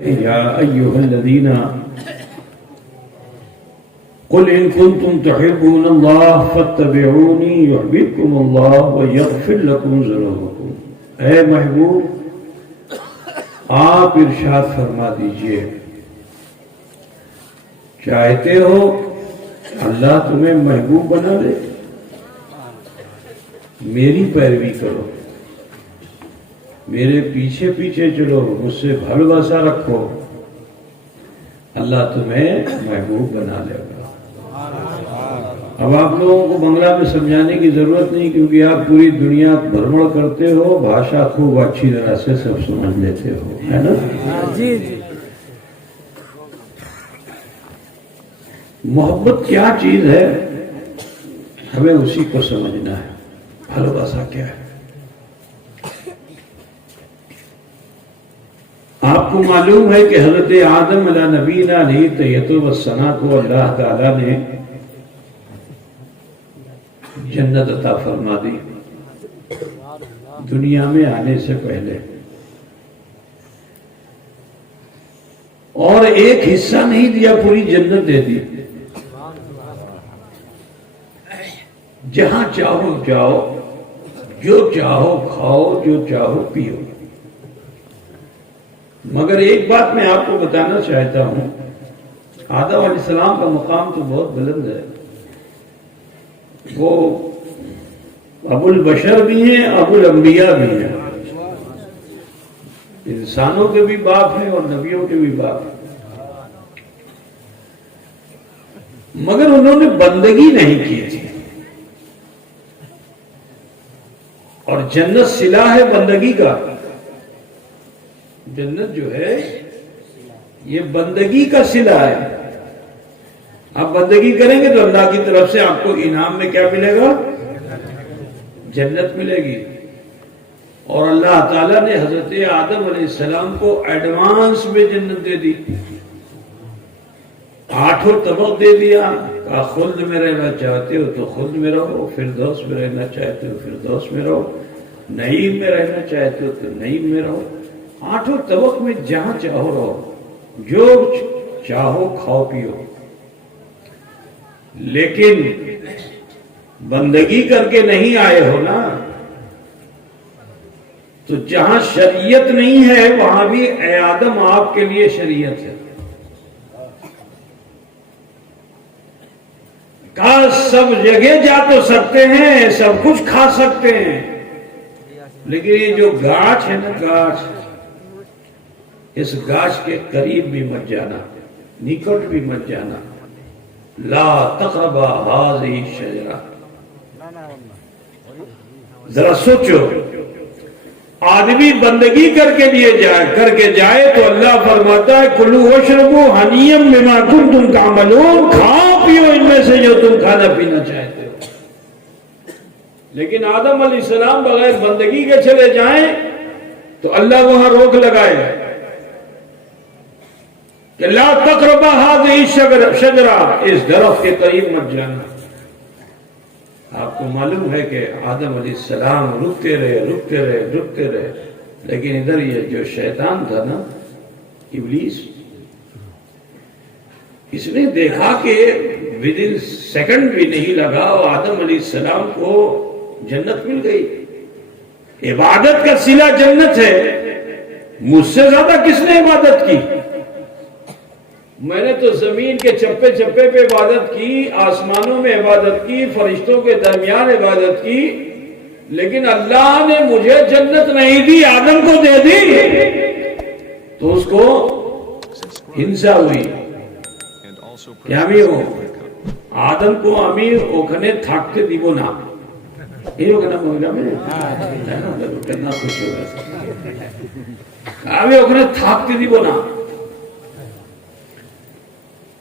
يا أيها الذين قل إن كنتم تحبون الله فاتبعوني يحببكم الله ويغفر لكم ذنوبكم. اے محبوب آپ ارشاد فرما دیجئے چاہتے ہو اللہ تمہیں محبوب بنا دے، میری پیروی کرو، میرے پیچھے پیچھے چلو، مجھ سے بھروسہ رکھو، اللہ تمہیں محبوب بنا لے گا۔ اب آپ لوگوں کو بنگلہ میں سمجھانے کی ضرورت نہیں، کیونکہ آپ پوری دنیا بھرمڑ کرتے ہو، بھاشا خوب اچھی طرح سے سب سمجھ لیتے ہو، ہے نا؟ جی جی۔ محبت کیا چیز ہے ہمیں اسی کو سمجھنا ہے، بھروسہ کیا ہے۔ آپ کو معلوم ہے کہ حضرت آدم علیہ نبینا علیہ تحیۃ والثناء کو اللہ تعالیٰ نے جنت عطا فرما دی دنیا میں آنے سے پہلے، اور ایک حصہ نہیں دیا، پوری جنت دے دی۔ جہاں چاہو جاؤ، جو چاہو کھاؤ، جو چاہو پیو۔ مگر ایک بات میں آپ کو بتانا چاہتا ہوں، آدم علیہ السلام کا مقام تو بہت بلند ہے، وہ ابو البشر بھی ہیں، ابو الانبیاء بھی ہیں، انسانوں کے بھی باپ ہیں اور نبیوں کے بھی باپ ہیں، مگر انہوں نے بندگی نہیں کی تھی، اور جنت صلہ ہے بندگی کا۔ جنت جو ہے یہ بندگی کا صلہ ہے، آپ بندگی کریں گے تو اللہ کی طرف سے آپ کو انعام میں کیا ملے گا؟ جنت ملے گی۔ اور اللہ تعالیٰ نے حضرت آدم علیہ السلام کو ایڈوانس میں جنت دے دی، 8 طبق دے دیا، کہا خلد میں رہنا چاہتے ہو تو خلد میں رہو، فردوس میں رہنا چاہتے ہو فردوس میں رہو، نعیم میں رہنا چاہتے ہو تو نعیم میں رہو، 8 طبق میں جہاں چاہو رہو، جو چاہو کھاؤ پیو۔ لیکن بندگی کر کے نہیں آئے ہو نا، تو جہاں شریعت نہیں ہے وہاں بھی اے آدم آپ کے لیے شریعت ہے۔ کہا سب جگہ جا تو سکتے ہیں، سب کچھ کھا سکتے ہیں، لیکن یہ جو گاچھ ہے نا، گاچھ، اس گاچھ کے قریب بھی مت جانا، نکٹ بھی مت جانا۔ لا تقربا هذه الشجرہ۔ ذرا سوچو، آدمی بندگی کر کے جائے تو اللہ فرماتا ہے کلوا واشربوا ہنیئا بما کنتم تعملون، کھاؤ پیو ان میں سے جو تم کھانا پینا چاہتے ہو۔ لیکن آدم علیہ السلام بغیر بندگی کے چلے جائیں تو اللہ وہاں روک لگائے کہ لا تقربا هذه الشجرہ، اس درخت کے قریب مت جانا۔ آپ کو معلوم ہے کہ آدم علیہ السلام رکتے رہے، لیکن ادھر یہ جو شیطان تھا نا، ابلیس، اس نے دیکھا کہ ودن سیکنڈ بھی نہیں لگا اور آدم علیہ السلام کو جنت مل گئی۔ عبادت کا صلہ جنت ہے، مجھ سے زیادہ کس نے عبادت کی؟ میں نے تو زمین کے چپے چپے پہ عبادت کی، آسمانوں میں عبادت کی، فرشتوں کے درمیان عبادت کی، لیکن اللہ نے مجھے جنت نہیں دی، آدم کو دے دی، تو اس کو ہنسا ہوئی۔ کیا بھی ہو آدم کو ہمیں اوکھنے تھاکتے دیبو نا، یہ اوکھنا مولا میں کتنا خوش ہوگا، ہمیں اوکھنے تھاکتے دیبو نا،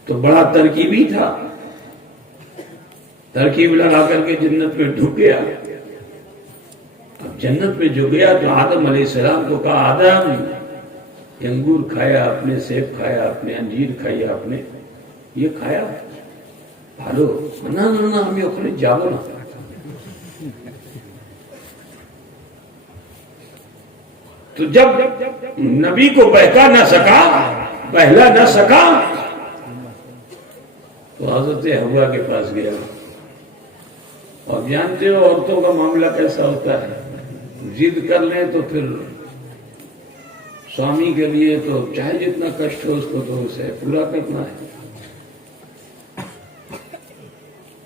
تو بڑا ترکیبی تھا، ترکیب لگا کر کے جنت میں ڈھک گیا۔ اب جنت میں جو گیا تو آدم علیہ السلام کو کہا آدم، انگور کھایا آپ نے، سیب کھایا آپ نے، انجیر کھائی آپ نے، یہ کھایا؟ بھالو نا ہمیں اکھنے جاؤ نا۔ تو جب نبی کو بہکا نہ سکا، بہلا نہ سکا، تو حضرت حوا کے پاس گیا. اور جانتے ہو عورتوں کا معاملہ کیسا ہوتا ہے، ضد کر لیں تو پھر سوامی کے لیے تو چاہے جتنا کشٹ ہو اس کو تو اسے پورا کرنا ہے.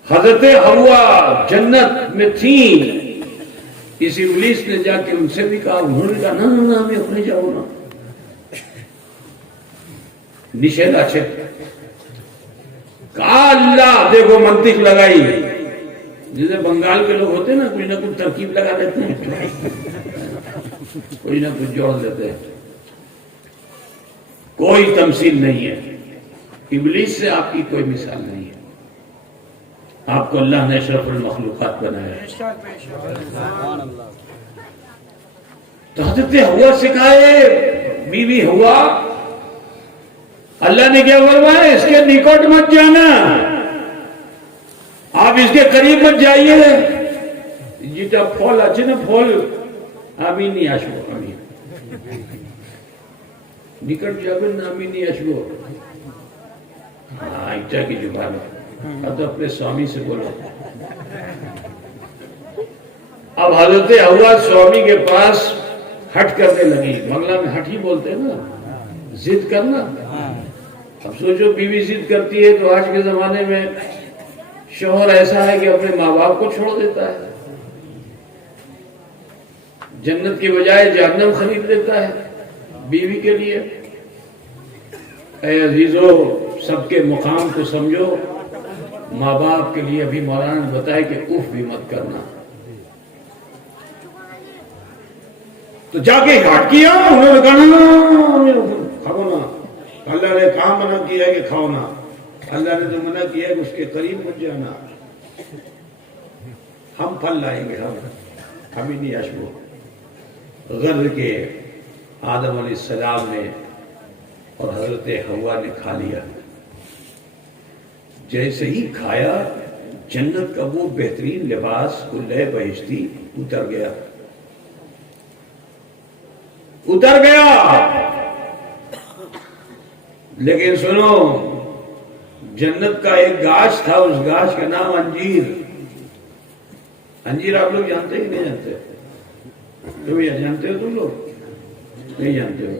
حضرت حوا جنت میں تھیں، اس ابلیس نے جا کے ان سے بھی کہا، انہوں نے کہا نہ ہمیں اپنے جاؤ نا، نشیلا چھپ کہا اللہ دیکھو منطق لگائی، جیسے بنگال کے لوگ ہوتے ہیں نا کچھ نہ کچھ ترکیب لگا دیتے ہیں، کوئی نہ کچھ جوڑ دیتے ہیں. کوئی تمثیل نہیں ہے، ابلیس سے آپ کی کوئی مثال نہیں ہے. آپ کو اللہ نے اشرف المخلوقات بنایا ہے. تو حضرت حوا سے کہا ہے بیوی حوا، اللہ نے کیا فرمایا اس کے نکٹ مت جانا، آپ اس کے قریب مت جائیے. جیتا پھول اچھے نا پھول آمین نہیں آشو، آمین نکٹ جاگن آمین نہیں آشو. ہاں ایٹا کی زبان ہے. اب تو اپنے سوامی سے بولو. اب حضرت حوا سوامی کے پاس ہٹ کرنے لگی. بنگلہ میں ہٹ ہی بولتے ہیں نا، ضد کرنا. اب سوچو بیوی ضد کرتی ہے تو آج کے زمانے میں شوہر ایسا ہے کہ اپنے ماں باپ کو چھوڑ دیتا ہے، جنت کی بجائے جہنم خرید لیتا ہے بیوی کے لیے. اے عزیزو سب کے مقام کو سمجھو. ماں باپ کے لیے ابھی مولانا نے بتایا کہ اف بھی مت کرنا. تو جا کے ہٹ کیا، انہوں نے کہا کھاؤ نا، اللہ نے کہاں منع کیا ہے کہ کھاؤ نا، اللہ نے تو منع کیا ہے کہ اس کے قریب مت جانا. ہم پھل لائیں گے، ہم ہی نہیں اشبو. غر کے آدم علیہ السلام نے اور حضرت حوا نے کھا لیا. جیسے ہی کھایا جنت کا وہ بہترین لباس کلے بہشتی اتر گیا، اتر گیا. لیکن سنو، جنت کا ایک گاچھ تھا، اس گاچھ کا نام انجیر. انجیر آپ لوگ جانتے ہی نہیں جانتے؟ جانتے ہو تم لوگ؟ نہیں جانتے ہو.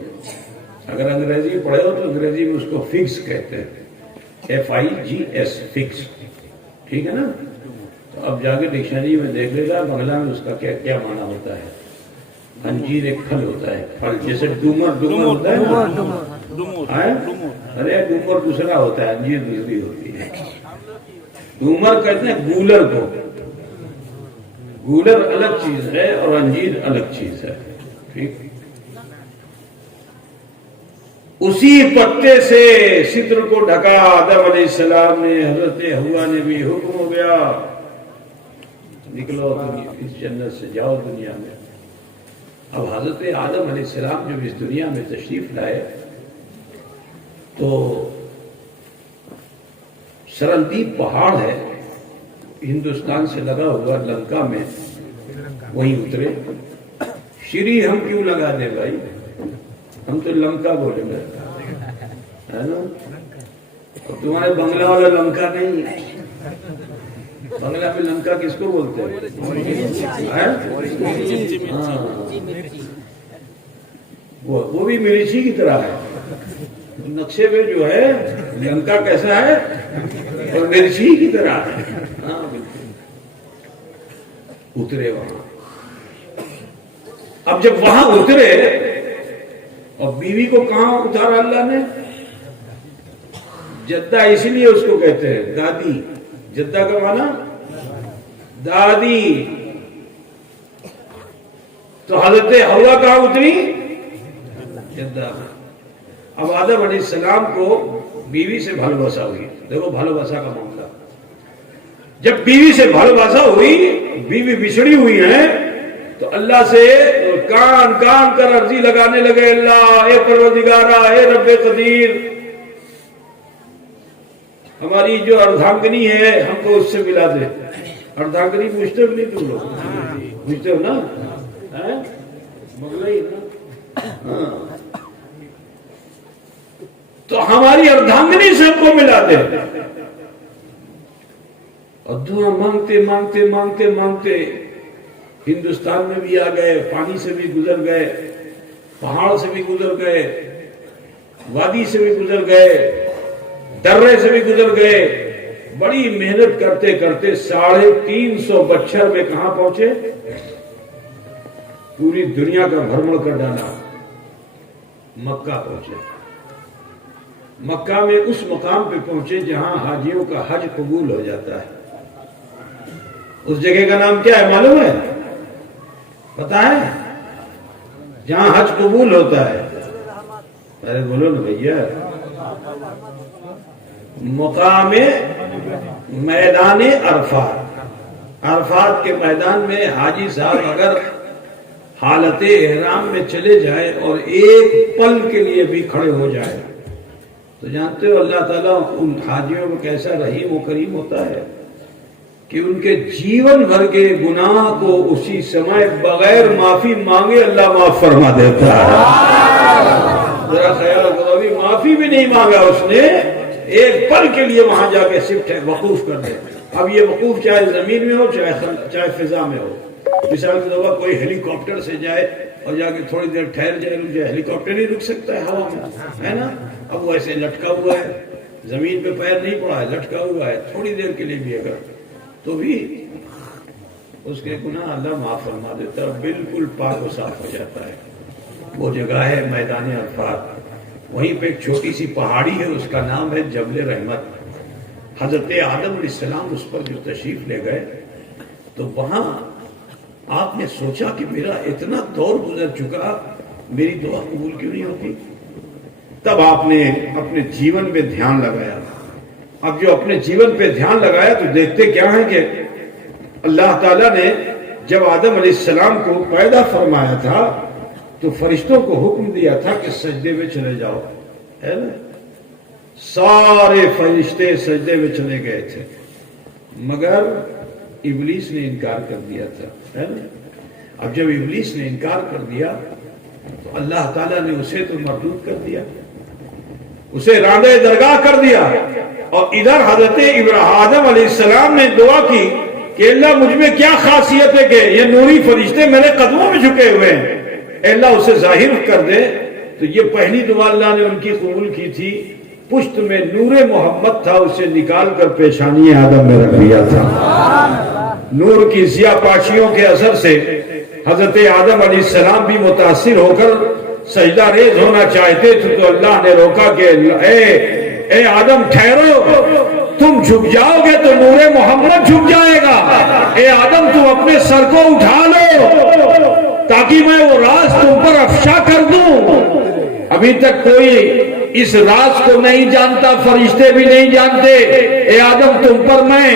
اگر انگریزی پڑھے ہو تو انگریزی میں اس کو فگس کہتے ہیں، FIGS فگس. ٹھیک ہے نا؟ تو اب جا کے ڈکشنری میں دیکھ لے گا بنگلہ میں اس کا کیا معنی ہوتا ہے. انجیر ایک پھل ہوتا ہے، پھل جیسے ڈومر ہوتا ہے نا. ارے ڈومر دوسرا ہوتا ہے، انجیر دوسری ہوتی ہے. ڈومر کہتے ہیں گولر کو. گولر الگ چیز ہے اور انجیر الگ چیز ہے. ٹھیک، اسی پتے سے ستر کو ڈھکا آدم علیہ السلام نے، حضرت حوا نے بھی حکم ہو گیا نکلو اس جنت سے، جاؤ دنیا میں. اب حضرت آدم علیہ السلام جب اس دنیا میں تشریف لائے تو سرندیپ پہاڑ ہے ہندوستان سے لگا ہوا لنکا میں، وہیں اترے. شری ہم کیوں لگا دیں بھائی، ہم تو لنکا بولیں گے ہے نا. اور تمہارے بنگلہ والا لنکا نہیں، بنگلہ میں لنکا کس کو بولتے ہیں؟ وہ بھی مرچی کی طرح ہے. نقشے میں جو ہے لنکا کیسا ہے، اور مرچی کی طرح ہے. ہاں بالکل. اترے وہاں. اب جب وہاں اترے اور بیوی کو کہاں اتارا اللہ نے؟ جدہ. اسی لیے اس کو کہتے ہیں دادی. جدہ کا معنی دادی. تو حضرت حوا کہاں اتری؟ جدہ. اب آدم علیہ السلام کو بیوی سے بھالوباسا ہوئی. دیکھو بھالوباسا کا معاملہ. جب بیوی سے بھالوباسا ہوئی، بیوی بچھڑی ہوئی ہے، تو اللہ سے کان کر عرضی لگانے لگے، اللہ اے پروردگارا، اے رب قدیر، ہماری جو اردھانگنی ہے ہم کو اس سے ملا دے. اردھانگنی پوچھتے ہو نہیں تم لوگ؟ پوچھتے ہو نا؟ بگلا ہی نا. تو ہماری اردھانگنی سے ہم کو ملا دے. اور دعا مانگتے مانگتے مانگتے مانگتے ہندوستان میں بھی آ گئے, پانی سے بھی گزر گئے, پہاڑ سے بھی گزر گئے, وادی سے بھی گزر گئے, درے سے بھی گزر گئے. بڑی محنت کرتے کرتے 350 بچھر میں کہاں پہنچے؟ پوری دنیا کا بھرمڑ کر ڈالا, مکہ پہنچے. مکہ میں اس مقام پہ پہنچے جہاں حاجیوں کا حج قبول ہو جاتا ہے. اس جگہ کا نام کیا ہے معلوم ہے؟ پتا ہے؟ جہاں حج قبول ہوتا ہے. ارے بولو نا بھیا. مقام میدان عرفات. عرفات کے میدان میں حاجی صاحب اگر حالت احرام میں چلے جائے اور ایک پل کے لیے بھی کھڑے ہو جائے تو جانتے ہو اللہ تعالیٰ ان حاجیوں میں کیسا رحیم و کریم ہوتا ہے کہ ان کے جیون بھر کے گناہ کو اسی سمے بغیر معافی مانگے اللہ معاف فرما دیتا ہے. ذرا خیال کرو, ابھی معافی بھی نہیں مانگا اس نے, ایک پل کے لیے وہاں جا کے شفٹ ہے, وقوف کر دے. اب یہ وقوف چاہے زمین میں ہو چاہے فضا میں ہو. مثال کے طور پر کوئی ہیلی کاپٹر سے جائے اور جا کے تھوڑی دیر ٹھہر جائے, رک جائے. ہیلی کاپٹر نہیں رک سکتا ہے ہوا میں, ہے نا. اب وہ ایسے لٹکا ہوا ہے, زمین پہ پیر نہیں پڑا ہے, لٹکا ہوا ہے, تھوڑی دیر کے لیے بھی اگر تو بھی اس کے گناہ اللہ معاف فرما دیتا ہے, بالکل پاک و صاف ہو جاتا ہے. وہ جگہ ہے میدان عرفات. وہیں پہ ایک چھوٹی سی پہاڑی ہے, اس کا نام ہے جبل رحمت. حضرت آدم علیہ السلام اس پر جو تشریف لے گئے تو وہاں آپ نے سوچا کہ میرا اتنا دور گزر چکا, میری دعا قبول کیوں نہیں ہوتی؟ تب آپ نے اپنے جیون میں دھیان لگایا. اب جو اپنے جیون پہ دھیان لگایا تو دیکھتے کیا ہے کہ اللہ تعالیٰ نے جب آدم علیہ السلام کو پیدا فرمایا تھا تو فرشتوں کو حکم دیا تھا کہ سجدے میں چلے جاؤ, ہے نا. سارے فرشتے سجدے میں چلے گئے تھے مگر ابلیس نے انکار کر دیا تھا, ہے نا. اب جب ابلیس نے انکار کر دیا تو اللہ تعالیٰ نے اسے تو مردود کر دیا, اسے راندہ درگاہ کر دیا. اور ادھر حضرت آدم علیہ السلام نے دعا کی کہ اللہ مجھ میں کیا خاصیت ہے کہ یہ نوری فرشتے میرے قدموں میں جھکے ہوئے ہیں, اللہ اسے ظاہر کر دے. تو یہ پہلی دعا اللہ نے ان کی قبول کی تھی. پشت میں نور محمد تھا, اسے نکال کر پیشانی آدم میں رکھ دیا تھا. نور کی ضیاء پاشیوں کے اثر سے حضرت آدم علیہ السلام بھی متاثر ہو کر سجدہ ریز ہونا چاہتے تھے تو اللہ نے روکا کہ اے آدم ٹھہرو, تم جھک جاؤ گے تو نور محمد جھک جائے گا. اے آدم تم اپنے سر کو اٹھا لو تاکہ میں وہ راز تم پر افشا کر دوں. ابھی تک کوئی اس راز کو نہیں جانتا, فرشتے بھی نہیں جانتے. اے آدم تم پر میں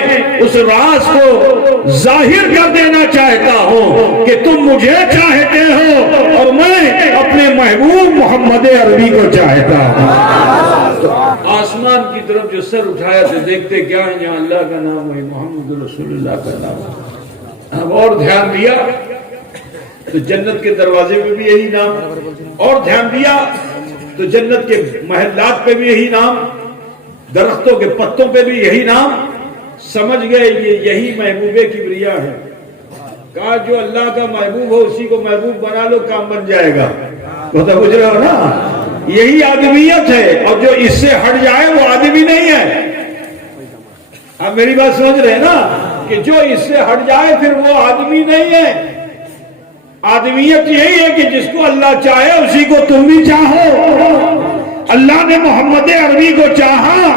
اس راز کو ظاہر کر دینا چاہتا ہوں کہ تم مجھے چاہتے ہو اور میں اپنے محبوب محمد عربی کو چاہتا ہوں. آسمان کی طرف جو سر اٹھایا تو دیکھتے کیا ہے, یہاں اللہ کا نام ہے, محمد رسول اللہ کا نام. اب اور دھیان دیا تو جنت کے دروازے میں بھی یہی نام, اور دھیان دیا تو جنت کے محلات پہ بھی یہی نام, درختوں کے پتوں پہ بھی یہی نام. سمجھ گئے یہ یہی محبوب کبریا ہے. کہا جو اللہ کا محبوب ہو اسی کو محبوب بنا لو, کام بن جائے گا. تو بجھ رہے ہو نا, یہی آدمیت ہے. اور جو اس سے ہٹ جائے وہ آدمی نہیں ہے. آپ میری بات سمجھ رہے ہیں نا کہ جو اس سے ہٹ جائے پھر وہ آدمی نہیں ہے. آدمیت یہی ہے کہ جس کو اللہ چاہے اسی کو تم بھی چاہو. اللہ نے محمد عربی کو چاہا,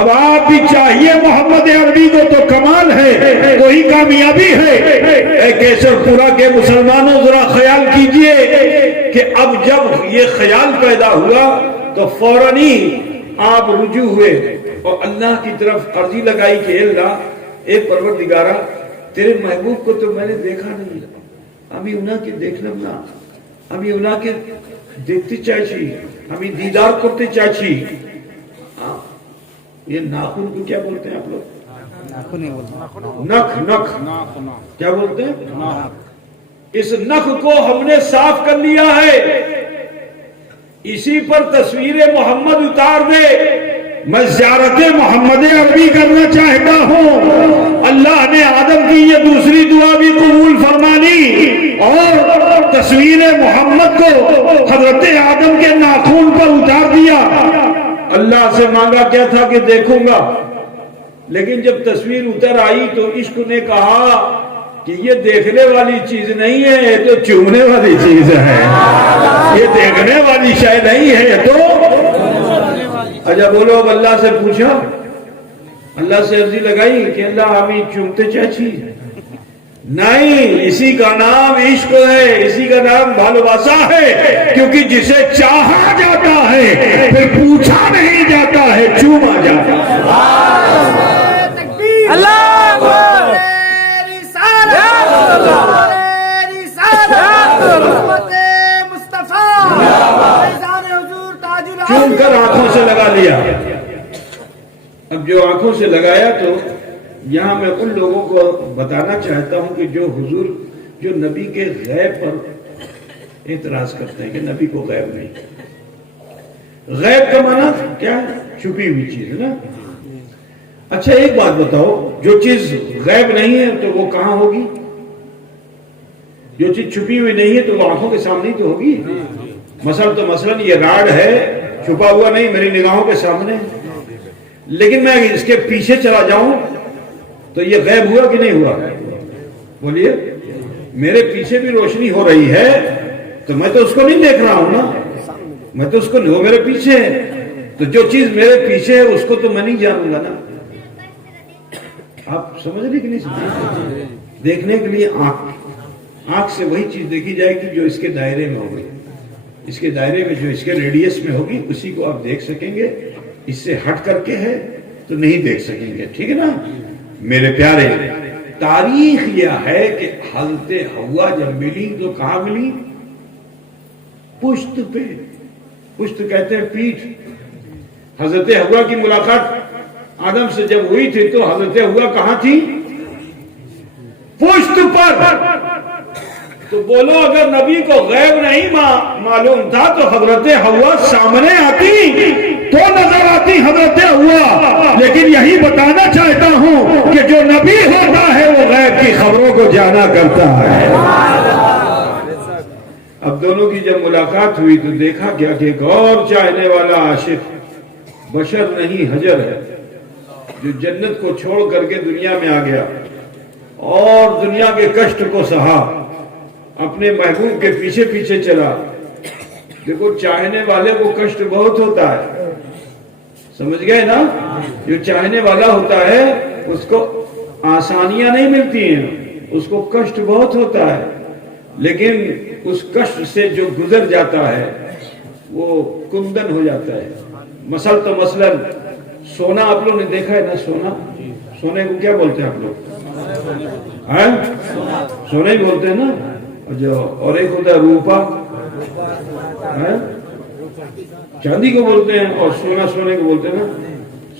اب آپ بھی چاہیے محمد عربی کو تو کمال ہے, وہی کامیابی ہے. اے کیسر پورا کے مسلمانوں ذرا خیال کیجئے کہ اب جب یہ خیال پیدا ہوا تو فوراً ہی آپ رجوع ہوئے اور اللہ کی طرف عرضی لگائی کہ اللہ اے پروردگارا تیرے محبوب کو تو میں نے دیکھا نہیں, আমি ওনাকে দেখলাম না, আমি ওনাকে দেখতে চাইছি, আমি دیدار করতে চাইছি. یہ ناخن کو کیا بولتے ہیں آپ لوگ؟ نخ. نخ کیا بولتے ہیں؟ اس نخ کو ہم نے صاف کر لیا ہے. اسی پر تصویر محمد اتار دے. میں زیارت محمد عربی کرنا چاہتا ہوں. اللہ نے آدم کی یہ دوسری دعا بھی قبول فرما لی اور تصویر محمد کو حضرت آدم کے ناخن پر اتار دیا. اللہ سے مانگا کیا تھا کہ دیکھوں گا، لیکن جب تصویر اتر آئی تو عشق نے کہا کہ یہ دیکھنے والی چیز نہیں ہے، یہ تو چومنے والی چیز ہے. یہ دیکھنے والی شے نہیں ہے، یہ تو اچھا بولو. اب اللہ سے پوچھا، اللہ سے عرضی لگائی کہ اللہ ہمیں چومتے چاچی نہیں، اسی کا نام عشق ہے، اسی کا نام بھالواسا ہے. کیونکہ جسے چاہا جاتا ہے پھر پوچھا نہیں جاتا ہے، چوما جاتا ہے. چوم کر آنکھوں سے لگا لیا. اب جو آنکھوں سے لگایا تو یہاں میں ان لوگوں کو بتانا چاہتا ہوں کہ جو حضور جو نبی کے غیب پر اعتراض کرتے ہیں کہ نبی کو غیب نہیں. غیب کا معنی کیا ہے؟ چھپی ہوئی چیز ہے نا. اچھا ایک بات بتاؤ، جو چیز غیب نہیں ہے تو وہ کہاں ہوگی؟ جو چیز چھپی ہوئی نہیں ہے تو وہ آنکھوں کے سامنے ہی تو ہوگی. مثلا یہ راڈ ہے، چھپا ہوا نہیں، میری نگاہوں کے سامنے. لیکن میں اس کے پیچھے چلا جاؤں تو یہ غیب ہوا کہ نہیں ہوا؟ بولیے. میرے پیچھے بھی روشنی ہو رہی ہے تو میں تو اس کو نہیں دیکھ رہا ہوں نا، میں تو اس کو وہ میرے پیچھے ہے. تو جو چیز میرے پیچھے ہے اس کو تو میں نہیں جانوں گا نا. آپ سمجھ رہے کہ نہیں سمجھ؟ دیکھنے کے لیے آنکھ سے وہی چیز دیکھی جائے گی جو اس کے دائرے میں ہوگی. اس کے دائرے میں جو اس کے ریڈیس میں ہوگی اسی کو آپ دیکھ سکیں گے. اس سے ہٹ کر کے ہے تو نہیں دیکھ سکیں گے. ٹھیک ہے نا میرے پیارے؟ تاریخ یہ ہے کہ حضرت حوا جب ملی تو کہاں ملی؟ پشت پہ. پشت کہتے ہیں پیٹھ. حضرت حوا کی ملاقات آدم سے جب ہوئی تھی تو حضرت حوا کہاں تھی؟ پشت پر. تو بولو اگر نبی کو غیب نہیں معلوم تھا تو حضرت حوا سامنے آتی تو نظر آتی حضرت حوا. لیکن یہی بتانا چاہتا ہوں کہ جو نبی ہوتا ہے وہ غیب کی خبروں کو جانا کرتا ہے. اب دونوں کی جب ملاقات ہوئی تو دیکھا کیا کہ ایک اور چاہنے والا عاشق بشر نہیں حجر ہے، جو جنت کو چھوڑ کر کے دنیا میں آ گیا اور دنیا کے کشٹ کو سہا، اپنے محبوب کے پیچھے پیچھے چلا. دیکھو چاہنے والے کو کشٹ بہت ہوتا ہے، سمجھ گئے نا؟ جو چاہنے والا ہوتا ہے اس کو آسانیاں نہیں ملتی ہیں، اس کو کشٹ بہت ہوتا ہے. لیکن اس کشٹ سے جو گزر جاتا ہے وہ کندن ہو جاتا ہے. مثلا سونا آپ لوگ نے دیکھا ہے نا؟ سونے کو کیا بولتے ہیں آپ لوگ؟ سونا ہی بولتے ہیں نا. جو اور ایک ہوتا ہے روپا، چاندی کو بولتے ہیں، اور سونے کو بولتے ہیں نا.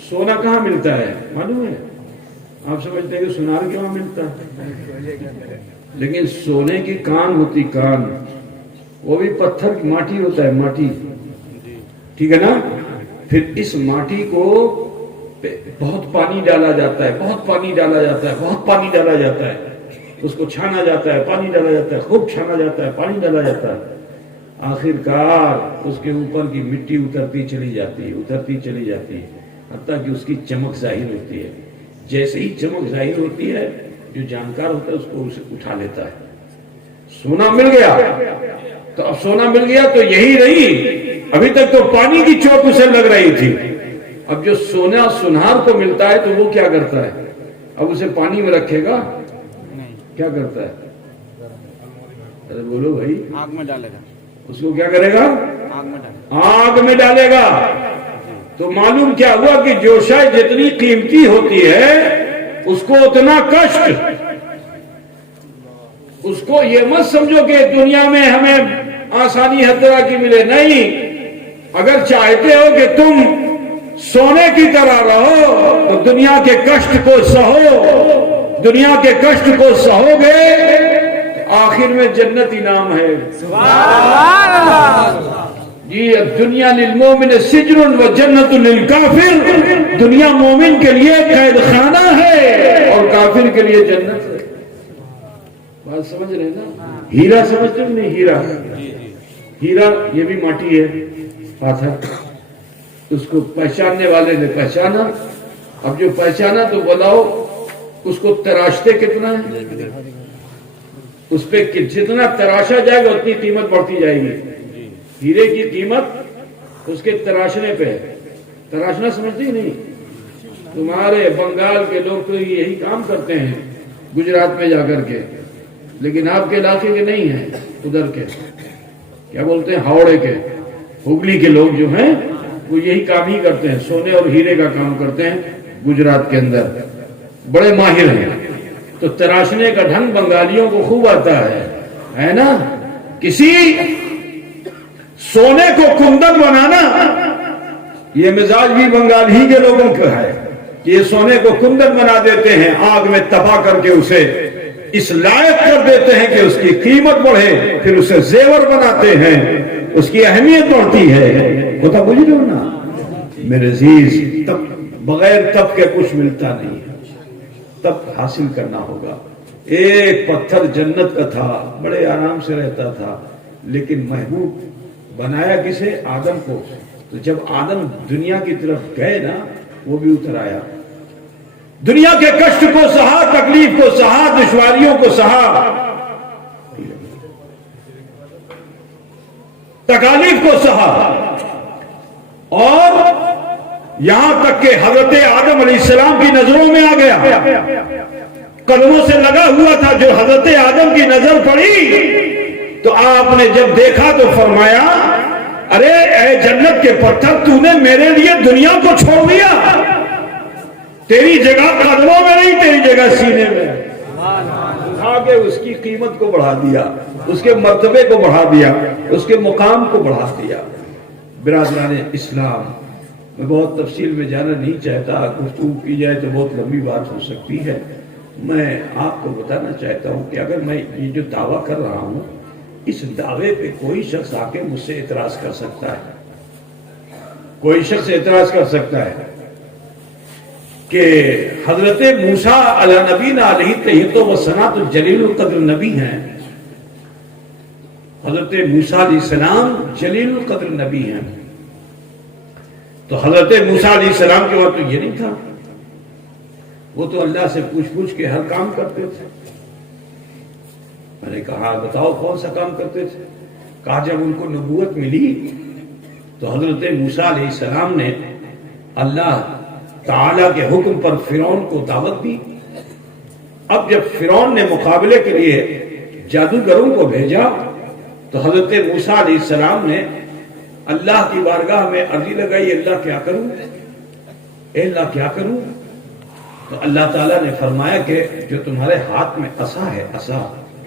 سونا کہاں ملتا ہے معلوم ہے؟ آپ سمجھتے ہیں کہ سونار کیوں ملتا ہے؟ لیکن سونے کی کان ہوتی، کان وہ بھی پتھر کی ماٹی ہوتا ہے، ماٹی. ٹھیک ہے نا؟ پھر اس ماٹی کو بہت پانی ڈالا جاتا ہے، بہت پانی ڈالا جاتا ہے، بہت پانی ڈالا جاتا ہے. اس کو چھانا جاتا ہے، پانی ڈالا جاتا ہے، خوب چھانا جاتا ہے، پانی ڈالا جاتا ہے. آخر کار اس کے اوپر کی مٹی اترتی چلی جاتی ہے، اترتی چلی جاتی ہے، حتیٰ کہ اس کی چمک ظاہر ہوتی ہے. جیسے ہی چمک ظاہر ہوتی ہے جو جانکار ہوتا ہے اس کو اسے اٹھا لیتا ہے. سونا مل گیا تو اب سونا مل گیا تو یہی رہی. ابھی تک تو پانی کی چوٹ اسے لگ رہی تھی. اب جو سونا سنہار کو ملتا ہے تو وہ کیا کرتا ہے؟ اب اسے پانی میں رکھے گا؟ کیا کرتا ہے؟ ارے بولو بھائی. آگ میں ڈالے گا. اس کو کیا کرے گا؟ آگ میں ڈالے گا. تو معلوم کیا ہوا کہ جو شے جتنی قیمتی ہوتی ہے اس کو اتنا کشٹ. اس کو یہ مت سمجھو کہ دنیا میں ہمیں آسانی ہر طرح کی ملے. نہیں، اگر چاہتے ہو کہ تم سونے کی طرح رہو تو دنیا کے کشٹ کو سہو. دنیا کے کشٹ کو سہو گے آخر میں جنت انعام ہے. جی دنیا للمومن سجن و جنت للکافر، دنیا مومن کے لیے قید خانہ ہے اور کافر کے لیے جنت ہے. بات سمجھ رہے نا؟ ہیرا سمجھتے نہیں؟ ہیرا، ہیرا یہ بھی ماٹی ہے، پاتھر. اس کو پہچاننے والے نے پہچانا. اب جو پہچانا تو بلاؤ اس کو تراشتے کتنا ہے؟ اس پہ جتنا تراشا جائے گا اتنی قیمت بڑھتی جائے گی. ہیرے کی قیمت اس کے تراشنے پہ ہے. تراشنا سمجھتے ہی نہیں؟ تمہارے بنگال کے لوگ تو یہی کام کرتے ہیں گجرات میں جا کر کے، لیکن آپ کے علاقے کے نہیں ہیں، ادھر کے کیا بولتے ہیں ہاوڑے کے، ہگلی کے لوگ جو ہیں وہ یہی کام ہی کرتے ہیں، سونے اور ہیرے کا کام کرتے ہیں گجرات کے اندر، بڑے ماہر ہیں. تو تراشنے کا ڈھنگ بنگالیوں کو خوب آتا ہے نا. کسی سونے کو کندن بنانا یہ مزاج بھی بنگال ہی کے لوگوں کا ہے. یہ سونے کو کندن بنا دیتے ہیں، آگ میں تپا کر کے اسے اس لائق کر دیتے ہیں کہ اس کی قیمت بڑھے، پھر اسے زیور بناتے ہیں، اس کی اہمیت بڑھتی ہے. وہ تو بجھ رہے نا میرے عزیز، تب بغیر تب کے کچھ ملتا نہیں ہے. تب حاصل کرنا ہوگا. ایک پتھر جنت کا تھا، بڑے آرام سے رہتا تھا، لیکن محبوب بنایا کسے؟ آدم کو. تو جب آدم دنیا کی طرف گئے نا، وہ بھی اتر آیا. دنیا کے کشٹ کو سہا، تکلیف کو سہا، دشواریوں کو سہا، تکالیف کو سہا، اور یہاں تک کہ حضرت آدم علیہ السلام کی نظروں میں آ گیا. قدموں سے لگا ہوا تھا. جو حضرت آدم کی نظر پڑی تو آپ نے جب دیکھا تو فرمایا، ارے اے جنت کے پتھر، تو نے میرے لیے دنیا کو چھوڑ دیا. تیری جگہ قدموں میں نہیں، تیری جگہ سینے میں. اٹھا کے اس کی قیمت کو بڑھا دیا، اس کے مرتبے کو بڑھا دیا، اس کے مقام کو بڑھا دیا. برادران اسلام، میں بہت تفصیل میں جانا نہیں چاہتا، گفتگو کی جائے تو بہت لمبی بات ہو سکتی ہے. میں آپ کو بتانا چاہتا ہوں کہ اگر میں یہ جو دعویٰ کر رہا ہوں، اس دعوے پہ کوئی شخص آ کے مجھ سے اعتراض کر سکتا ہے. کوئی شخص اعتراض کر سکتا ہے کہ حضرت موسیٰ علی نبینا علیہ تحیۃ و ثناء تو جلیل القدر نبی ہیں. حضرت موسیٰ علیہ السلام جلیل القدر نبی ہیں. تو حضرت موسیٰ علیہ السلام کے وقت تو یہ نہیں تھا. وہ تو اللہ سے پوچھ کے ہر کام کرتے تھے. میں نے کہا بتاؤ کون سا کام کرتے تھے؟ کہا جب ان کو نبوت ملی تو حضرت موسیٰ علیہ السلام نے اللہ تعالیٰ کے حکم پر فرعون کو دعوت دی. اب جب فرعون نے مقابلے کے لیے جادوگروں کو بھیجا تو حضرت موسیٰ علیہ السلام نے اللہ کی بارگاہ میں عرضی لگائی، اللہ کیا کروں، اے اللہ کیا کروں؟ تو اللہ تعالیٰ نے فرمایا کہ جو تمہارے ہاتھ میں عصا ہے، عصا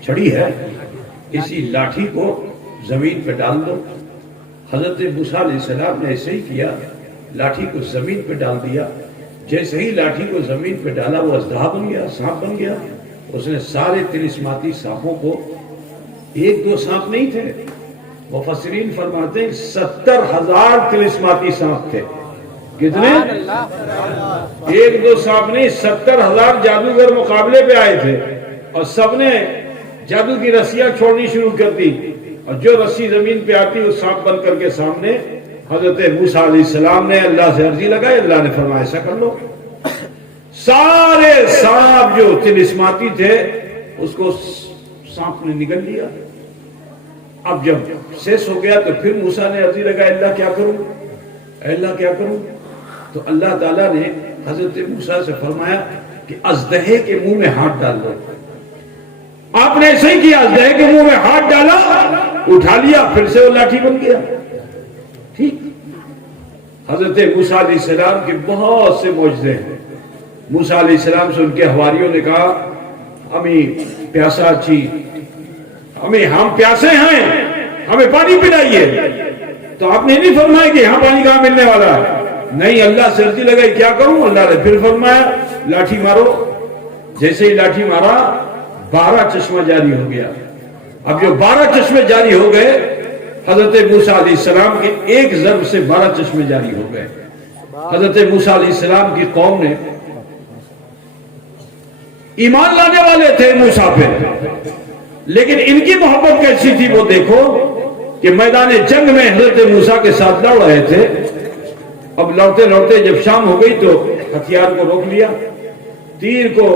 چھڑی ہے، اسی لاٹھی کو زمین پہ ڈال دو. حضرت موسیٰ علیہ السلام نے ایسے ہی کیا، لاٹھی کو زمین پہ ڈال دیا. جیسے ہی لاٹھی کو زمین پہ ڈالا وہ اژدہا بن گیا، سانپ بن گیا. اس نے سارے طلسماتی سانپوں کو، ایک دو سانپ نہیں تھے، مفسرین فرماتے ہیں 70,000 طلسماتی سانپ تھے. کتنے؟ ایک دو سانپ نہیں، 70,000 جادوگر مقابلے پہ آئے تھے اور سب نے جادو کی رسیاں چھوڑنی شروع کر دی، اور جو رسی زمین پہ آتی وہ سانپ بن کر کے سامنے حضرت موسیٰ علیہ السلام نے اللہ سے عرضی لگائی. اللہ نے فرمایا ایسا کر لو. سارے سانپ جو طلسماتی تھے اس کو سانپ نے نگل لیا. اب جب سیس ہو گیا تو پھر موسیٰ نے عرضی لگائی، اللہ کیا کروں، اللہ کیا کروں؟ تو اللہ تعالیٰ نے حضرت موسیٰ سے فرمایا کہ اژدہے کے منہ میں ہاتھ ڈال دو. آپ نے ایسے ہی کیا، اژدہے کے منہ میں ہاتھ ڈالا، اٹھا لیا، پھر سے وہ لاٹھی بن گیا. ٹھیک. حضرت موسیٰ علیہ السلام کے بہت سے معجزے ہیں. موسیٰ علیہ السلام سے ان کے حواریوں نے کہا، ہمیں پیاسا اچھی، ہم پیاسے ہیں، ہمیں پانی پلائیے. تو آپ نے نہیں فرمایا کہ یہاں پانی کہاں ملنے والا ہے. نہیں، اللہ سے عرضی لگائی کیا کروں. اللہ نے پھر فرمایا لاٹھی مارو. جیسے ہی لاٹھی مارا 12 چشمہ جاری ہو گیا. اب جو 12 چشمے جاری ہو گئے حضرت موسیٰ علیہ السلام کے ایک ضرب سے 12 چشمے جاری ہو گئے. حضرت موسیٰ علیہ السلام کی قوم نے ایمان لانے والے تھے موسیٰ پہ، لیکن ان کی محبت کیسی تھی وہ دیکھو کہ میدان جنگ میں حضرت موسیٰ کے ساتھ لڑ رہے تھے. اب لڑتے لڑتے جب شام ہو گئی تو ہتھیار کو روک لیا، تیر کو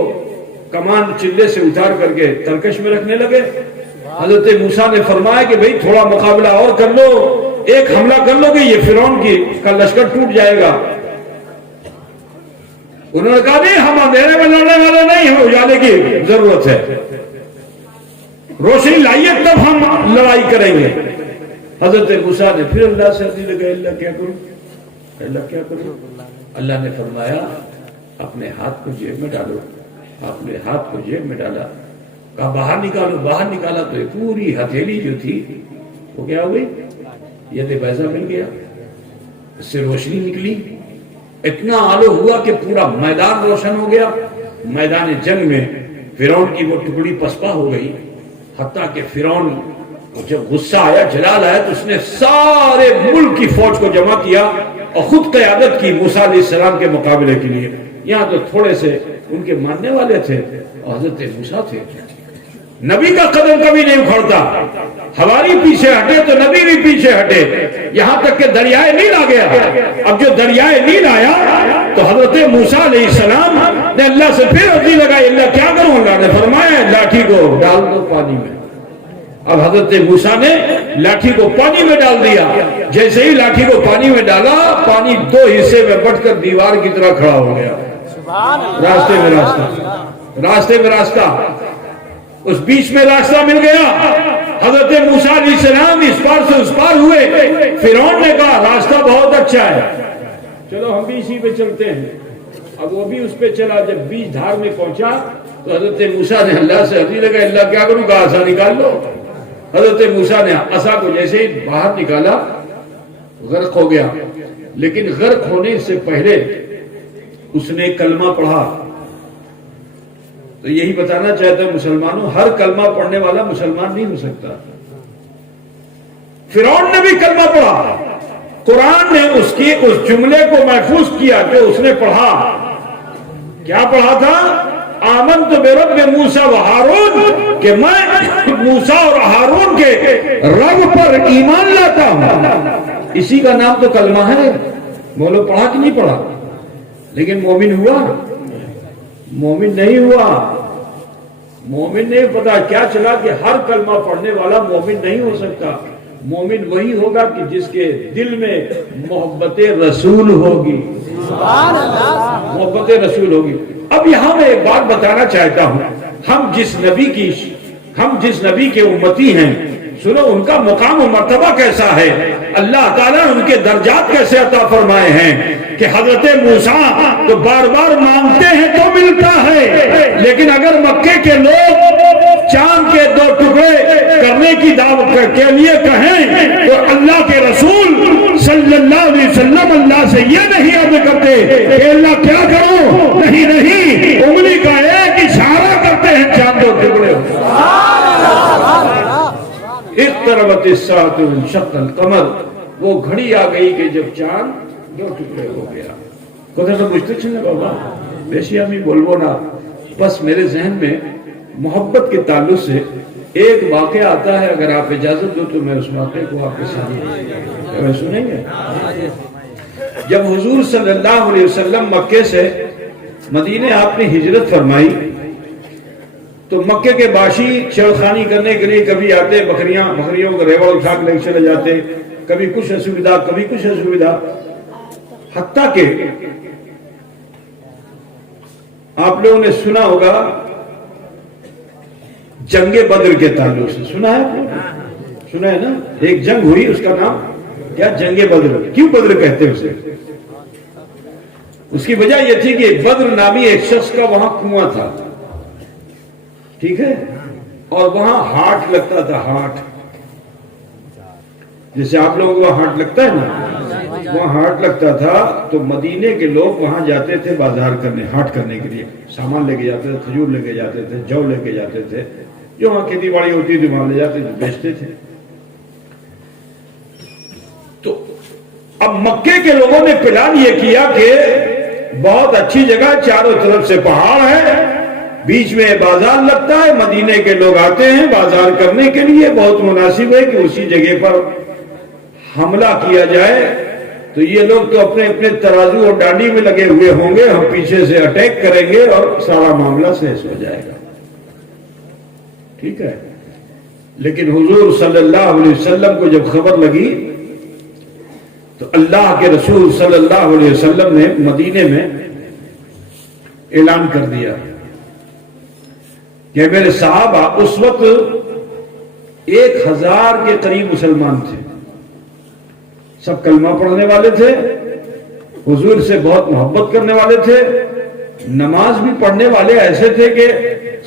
کمان چلے سے اتار کر کے ترکش میں رکھنے لگے. حضرت موسیٰ نے فرمایا کہ بھئی تھوڑا مقابلہ اور کر لو، ایک حملہ کر لو گے یہ فرعون کا لشکر ٹوٹ جائے گا. انہوں نے کہا نہیں، ہم اندھیرے میں لڑنے والے نہیں ہیں، اجالے کی ضرورت ہے، روشنی لائیے تب ہم لڑائی کریں گے. حضرت موسیٰ نے پھر اللہ سے عرض لگائی اللہ کیا کروں، اللہ کیا کروں. اللہ نے فرمایا اپنے ہاتھ کو جیب میں ڈالو. اپنے ہاتھ کو جیب میں ڈالا، کہا باہر نکالو. باہر نکالا تو پوری ہتھیلی جو تھی وہ کیا ہوئی، یہ بیضہ مل گیا، اس سے روشنی نکلی. اتنا آلو ہوا کہ پورا میدان روشن ہو گیا. میدان جنگ میں فرعون کی وہ ٹکڑی پسپا ہو گئی. حتیٰ کہ فرعون کو جب غصہ آیا، جلال آیا، تو اس نے سارے ملک کی فوج کو جمع کیا اور خود قیادت کی موسیٰ علیہ السلام کے مقابلے کے لیے. یہاں تو تھوڑے سے ان کے ماننے والے تھے اور حضرت موسیٰ تھے. نبی کا قدم کبھی نہیں اکھڑتا، ہماری پیچھے ہٹے تو نبی بھی پیچھے ہٹے، یہاں تک کہ دریائے نیل آ گیا. اب جو دریائے نیل آیا تو حضرت موسیٰ علیہ السلام نے اللہ سے پھر عرضی لگائی اللہ کیا کروں. اللہ نے فرمایا لاٹھی کو ڈال دو پانی میں. اب حضرت موسیٰ نے لاٹھی کو پانی میں ڈال دیا. جیسے ہی لاٹھی کو پانی میں ڈالا، پانی 2 حصے میں بٹ کر دیوار کی طرح کھڑا ہو گیا. راستے میں راستہ، راستے میں راستہ، اس بیچ میں راستہ مل گیا. حضرت موسیٰ علیہ السلام اس پار سے اس پار ہوئے. فرعون نے کہا راستہ بہت اچھا ہے، چلو ہم بھی اسی پہ چلتے ہیں. اب وہ بھی اس پہ چلا. جب بیچ دھار میں پہنچا تو حضرت موسیٰ نے اللہ سے عرضی لگا اللہ کیا کروں. کہا عصا نکال لو. حضرت موسیٰ نے عصا کو جیسے ہی باہر نکالا غرق ہو گیا. لیکن غرق ہونے سے پہلے اس نے کلمہ پڑھا. تو یہی بتانا چاہتا ہوں مسلمانوں، ہر کلمہ پڑھنے والا مسلمان نہیں ہو سکتا. فرعون نے بھی کلمہ پڑھا، قرآن نے اس جملے کو محفوظ کیا جو اس نے پڑھا. کیا پڑھا تھا؟ آمنت برب موسیٰ و ہارون، کہ میں موسیٰ اور ہارون کے رب پر ایمان لاتا ہوں. اسی کا نام تو کلمہ ہے. بولو پڑھا کہ نہیں پڑھا؟ لیکن مومن ہوا؟ مومن نہیں ہوا. مومن نہیں. پتا کیا چلا کہ ہر کلمہ پڑھنے والا مومن نہیں ہو سکتا. مومن وہی ہوگا کہ جس کے دل میں محبت رسول ہوگی. محبت رسول ہوگی. اب یہاں میں ایک بات بتانا چاہتا ہوں، ہم جس نبی کے امتی ہیں، سنو ان کا مقام و مرتبہ کیسا ہے. اللہ تعالیٰ ان کے درجات کیسے عطا فرمائے ہیں کہ حضرت موسیٰ تو بار بار مانگتے ہیں تو ملتا ہے، لیکن اگر مکے کے لوگ چاند کے 2 ٹکڑے کرنے کی دعوت کے لیے کہیں تو اللہ کے رسول صلی اللہ علیہ وسلم اللہ سے یہ نہیں عرض کرتے کہ اللہ کیا کروں. نہیں، انگلی کا ایک اشارہ کرتے ہیں چاند 2 ٹکڑے. اقتربت الساعة وانشق القمر، وہ گھڑی آ گئی کہ جب چاند 2 ٹکڑے ہو گیا. کتنا تو بجھتے چھنے بابا بیشی ہمیں بولو نا. بس میرے ذہن میں محبت کے تعلق سے ایک واقعہ آتا ہے، اگر آپ اجازت دو تو میں اس واقعے کو آپ کے سامنے سنیں گے. جب حضور صلی اللہ علیہ وسلم مکے سے مدینے آپ نے ہجرت فرمائی تو مکے کے باشی چھڑخانی کرنے کے لیے کبھی آتے، بکریوں کو ریوڑ اٹھا کے لے چلے جاتے، کبھی کچھ اسویدھا کبھی کچھ اسویدھا. حتیٰ کہ آپ لوگوں نے سنا ہوگا جنگ بدر کے تعلق سے. سنا ہے نا؟ ایک جنگ ہوئی، اس کا نام کیا؟ جنگ بدر. کیوں بدر کہتے ہیں اسے؟ اس کی وجہ یہ تھی کہ بدر نامی ایک شخص کا وہاں کنواں تھا، ٹھیک ہے، اور وہاں ہاٹ لگتا تھا. ہاٹ جیسے آپ لوگوں کو ہاٹ لگتا ہے نا، وہاں ہاٹ لگتا تھا. تو مدینے کے لوگ وہاں جاتے تھے بازار کرنے، ہاٹ کرنے کے لیے. سامان لے کے جاتے تھے، کھجور لے کے جاتے تھے، جو لے کے جاتے تھے، جو وہاں کھیتی باڑی ہوتی تھی وہاں لے جاتے تھے، بیچتے تھے. اب مکے کے لوگوں نے پلان یہ کیا کہ بہت اچھی جگہ، چاروں طرف سے پہاڑ ہے، بیچ میں بازار لگتا ہے، مدینے کے لوگ آتے ہیں بازار کرنے کے لیے، بہت مناسب ہے کہ اسی جگہ پر حملہ کیا جائے۔ تو یہ لوگ تو اپنے اپنے ترازو اور ڈانڈی میں لگے ہوئے ہوں گے، ہم پیچھے سے اٹیک کریں گے اور سارا معاملہ سہل ہو جائے گا، ٹھیک ہے۔ لیکن حضور صلی اللہ علیہ وسلم کو جب خبر لگی تو اللہ کے رسول صلی اللہ علیہ وسلم نے مدینے میں اعلان کر دیا کہ میرے صحابہ، اس وقت 1000 کے قریب مسلمان تھے، سب کلمہ پڑھنے والے تھے، حضور سے بہت محبت کرنے والے تھے، نماز بھی پڑھنے والے ایسے تھے کہ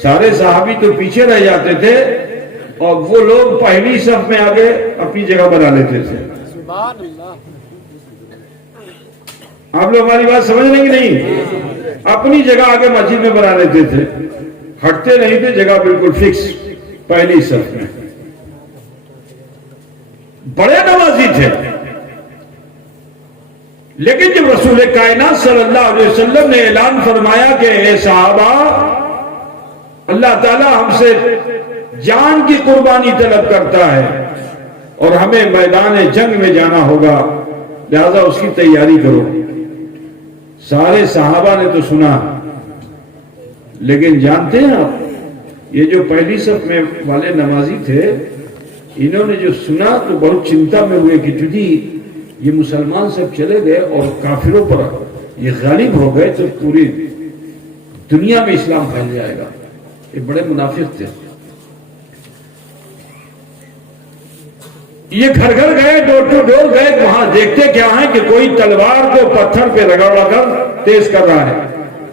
سارے صحابی تو پیچھے رہ جاتے تھے اور وہ لوگ پہلی صف میں آگے اپنی جگہ بنا لیتے تھے۔ آپ لوگ ہماری بات سمجھ رہے کہ نہیں؟ اپنی جگہ آگے مسجد میں بنا لیتے تھے، ہٹتے نہیں تھے، جگہ بالکل فکس پہلی صف میں۔ بڑے نمازی تھے، لیکن جب رسول کائنات صلی اللہ علیہ وسلم نے اعلان فرمایا کہ اے صحابہ، اللہ تعالی ہم سے جان کی قربانی طلب کرتا ہے اور ہمیں میدان جنگ میں جانا ہوگا، لہذا اس کی تیاری کرو۔ سارے صحابہ نے تو سنا، لیکن جانتے ہیں آپ، یہ جو پہلی صف میں والے نمازی تھے، انہوں نے جو سنا تو بہت چنتا میں ہوئے کہ جدی یہ مسلمان سب چلے گئے اور کافروں پر یہ غالب ہو گئے تو پوری دنیا میں اسلام پھیل جائے گا۔ یہ بڑے منافق تھے، یہ گھر گھر گئے، ڈور ٹو ڈور گئے، وہاں دیکھتے کیا ہے کہ کوئی تلوار کو پتھر پہ رگڑ کر تیز کر رہا ہے،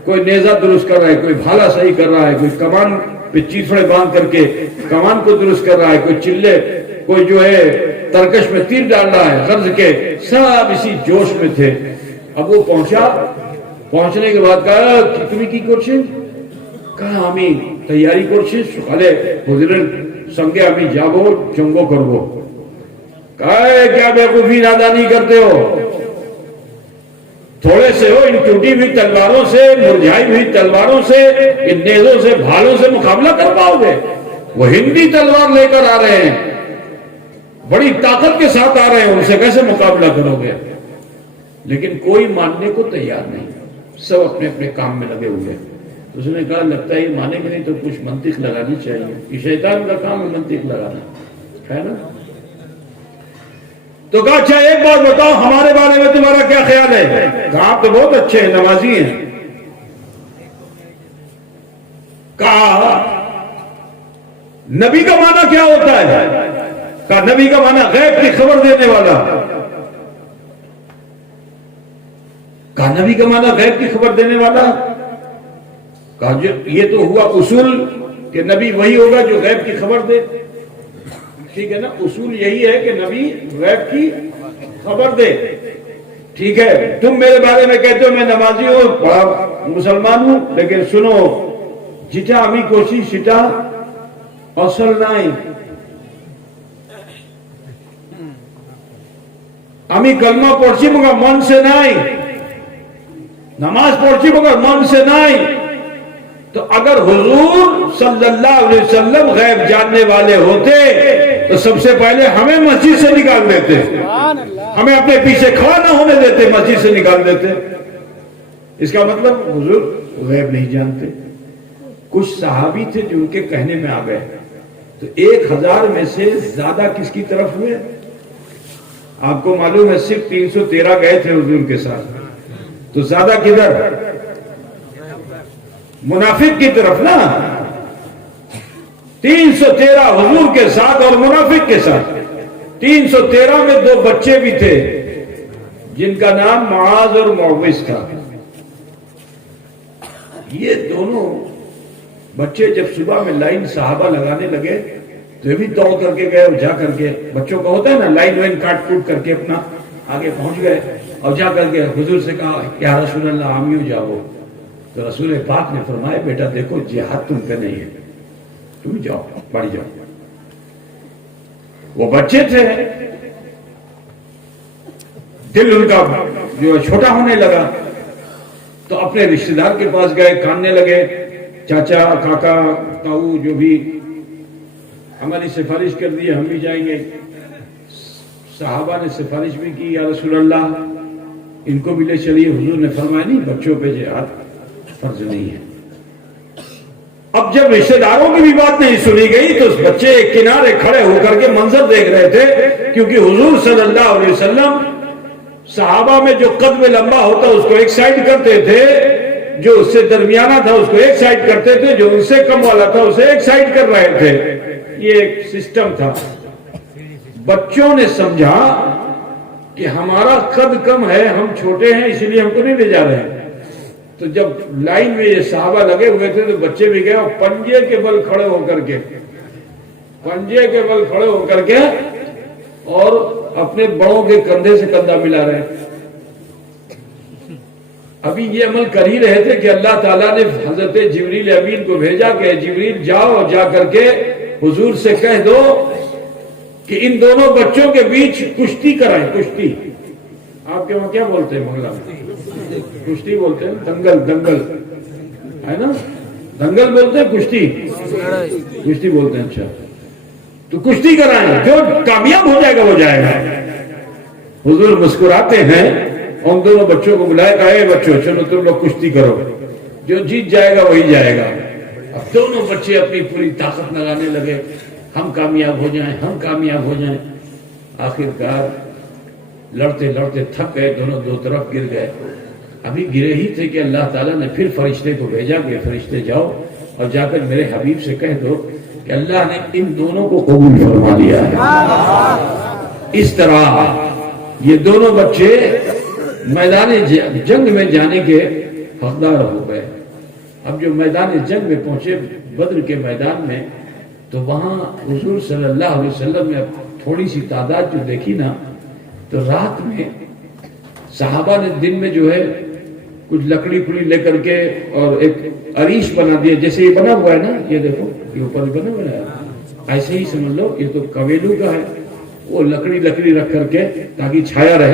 کوئی نیزہ درست کر رہا ہے، کوئی بھالا صحیح کر رہا ہے، کوئی کمان پہ چیتڑے باندھ کر کے کمان کو درست کر رہا ہے، کوئی چلے، کوئی جو ہے ترکش میں تیر ڈال رہا ہے، غرض کے سب اسی جوش میں تھے۔ اب وہ پہنچا، پہنچنے کے بعد کہا تمہیں کی کوشش؟ کہا ہمیں تیاری کوشش سکھالے حضرت سنگے ہمیں جاگو چنگو کرو۔ کہا کیا بیوقوفی نادانی کرتے ہو، تھوڑے سے ہو، ان ٹوٹی ہوئی تلواروں سے، مرجھائی ہوئی تلواروں سے، ان نیزوں سے، بھالوں سے مقابلہ کر پاؤ گے؟ وہ ہندی تلوار لے کر آ رہے ہیں، بڑی طاقت کے ساتھ آ رہے ہیں، ان سے کیسے مقابلہ کرو گے؟ لیکن کوئی ماننے کو تیار نہیں، سب اپنے اپنے کام میں لگے ہوئے۔ اس نے کہا لگتا ہے یہ مانے گے نہیں تو کچھ منطق لگانی چاہیے، یہ شیطان کا کام ہے منطق لگانا، ہے نا؟ تو کہا اچھا ایک بات بتاؤ، ہمارے بارے میں تمہارا کیا خیال ہے؟ کہا آپ تو بہت اچھے ہیں، نمازی ہیں۔ کہا نبی کا معنی کیا ہوتا ہے؟ کہا نبی کا معنی غیب کی خبر دینے والا۔ کہا نبی کا معنی غیب کی خبر دینے والا؟ کہا یہ تو ہوا اصول کہ نبی وہی ہوگا جو غیب کی خبر دے، ٹھیک ہے نا؟ اصول یہی ہے کہ نبی غیب کی خبر دے، ٹھیک ہے؟ تم میرے بارے میں کہتے ہو میں نمازی ہوں، بڑا مسلمان ہوں، لیکن سنو جیٹا ہمیں کوشش سیٹا اصل نہیں، ہمیں کلمہ پڑھچی مگا من سے نہیں، نماز پڑھچی مگا من سے نہیں۔ تو اگر حضور صلی اللہ علیہ وسلم غیب جاننے والے ہوتے تو سب سے پہلے ہمیں مسجد سے نکال دیتے، ہمیں اپنے پیچھے کھڑا نہ ہونے دیتے، مسجد سے نکال دیتے۔ اس کا مطلب حضور غیب نہیں جانتے۔ کچھ صحابی تھے جو ان کے کہنے میں آ گئے، تو 1000 میں سے زیادہ کس کی طرف ہوئے؟ آپ کو معلوم ہے صرف 313 گئے تھے حضور کے ساتھ، تو زیادہ کدھر؟ منافق کی طرف نا۔ 313 حضور کے ساتھ اور منافق کے ساتھ۔ 313 میں 2 بچے بھی تھے جن کا نام معاذ اور معوذ تھا۔ یہ دونوں بچے جب صبح میں لائن صحابہ لگانے لگے تو یہ بھی دوڑ کر کے گئے، اور جا کر کے بچوں کا ہوتا ہے نا لائن وائن کاٹ کوٹ کر کے اپنا آگے پہنچ گئے، اور جا کر کے حضور سے کہا یا رسول اللہ ہم یوں جاؤ۔ تو رسول پاک نے فرمایا بیٹا دیکھو جہاد تم پہ نہیں ہے، تم جاؤ، بڑھ جاؤ۔ وہ بچے تھے، دل ان کا جو ہے چھوٹا ہونے لگا، تو اپنے رشتہ دار کے پاس گئے، کاننے لگے، چاچا، کاکا، تاؤ، جو بھی، ہماری سفارش کر دی ہم بھی جائیں گے۔ صحابہ نے سفارش بھی کی، یا رسول اللہ ان کو بھی لے چلیے۔ حضور نے فرمایا نہیں، بچوں پہ جہاد فرض نہیں ہے۔ اب جب رشتہ داروں کی بھی بات نہیں سنی گئی تو اس بچے ایک کنارے کھڑے ہو کر کے منظر دیکھ رہے تھے، کیونکہ حضور صلی اللہ علیہ وسلم صحابہ میں جو قد میں لمبا ہوتا اس کو ایک سائڈ کرتے تھے، جو اس سے درمیانہ تھا اس کو ایک سائڈ کرتے تھے، جو ان سے کم والا تھا اسے ایک سائڈ کر رہے تھے۔ یہ ایک سسٹم تھا۔ بچوں نے سمجھا کہ ہمارا قد کم ہے، ہم چھوٹے ہیں، اسی لیے ہم کو نہیں لے جا رہے ہیں۔ تو جب لائن میں یہ صحابہ لگے ہوئے تھے تو بچے بھی گئے اور پنجے کے بل کھڑے ہو کر کے اور اپنے بڑوں کے کندھے سے کندھا ملا رہے۔ ابھی یہ عمل کر ہی رہے تھے کہ اللہ تعالیٰ نے حضرت جبریل امین کو بھیجا کہ جبریل جاؤ، جا کر کے حضور سے کہہ دو کہ ان دونوں بچوں کے بیچ کشتی کرائیں۔ کشتی آپ کے وہاں کیا بولتے ہیں؟ بنگلہ میں کشتی بولتے ہیں، دنگل ہے نا، دنگل بولتے ہیں، کشتی بولتے ہیں۔ اچھا، تو کشتی کرائیں، جو کامیاب ہو جائے گا وہ جائے گا۔ حضور مسکراتے ہیں، ان دونوں بچوں کو بلائے، کہا اے بچوں چلو تم لوگ کشتی کرو، جو جیت جائے گا وہی جائے گا۔ اب دونوں بچے اپنی پوری طاقت لگانے لگے، ہم کامیاب ہو جائیں۔ آخرکار لڑتے لڑتے تھک گئے، دونوں دو طرف گر گئے۔ ابھی گرے ہی تھے کہ اللہ تعالیٰ نے پھر فرشتے کو بھیجا کہ فرشتے جاؤ اور جا کر میرے حبیب سے کہہ دو کہ اللہ نے ان دونوں کو قبول فرما لیا ہے۔ اس طرح یہ دونوں بچے میدان جنگ میں جانے کے حقدار ہو گئے۔ اب جو میدان جنگ میں پہنچے، بدر کے میدان میں، تو وہاں حضور صلی اللہ علیہ وسلم نے تھوڑی سی تعداد جو دیکھی نا، تو رات میں صحابہ نے دن میں جو ہے کچھ لکڑی پڑی لے کر کے اور ایک عریش بنا دیا، جیسے یہ بنا ہوا ہے نا، یہ دیکھو یہ اوپر بنا ہوا ہے، ایسے ہی سمجھ لو یہ تو کویلو کا ہے، وہ لکڑی رکھ کر کے تاکہ چھایا رہے۔